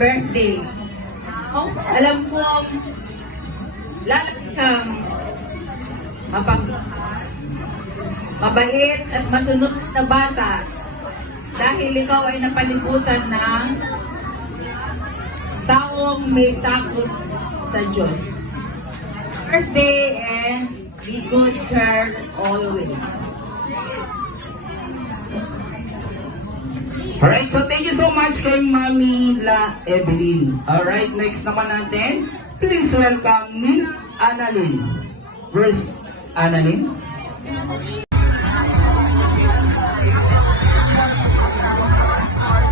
birthday. Alam ko, lahat kang mabait at masunod na bata dahil ikaw ay napalibutan ng taong may takot sa Diyos. Birthday and be good child always. Alright, so thank you so much kay Mami La Evelyn. Alright, next naman natin, please welcome ni Annalyn. Where's Annalyn?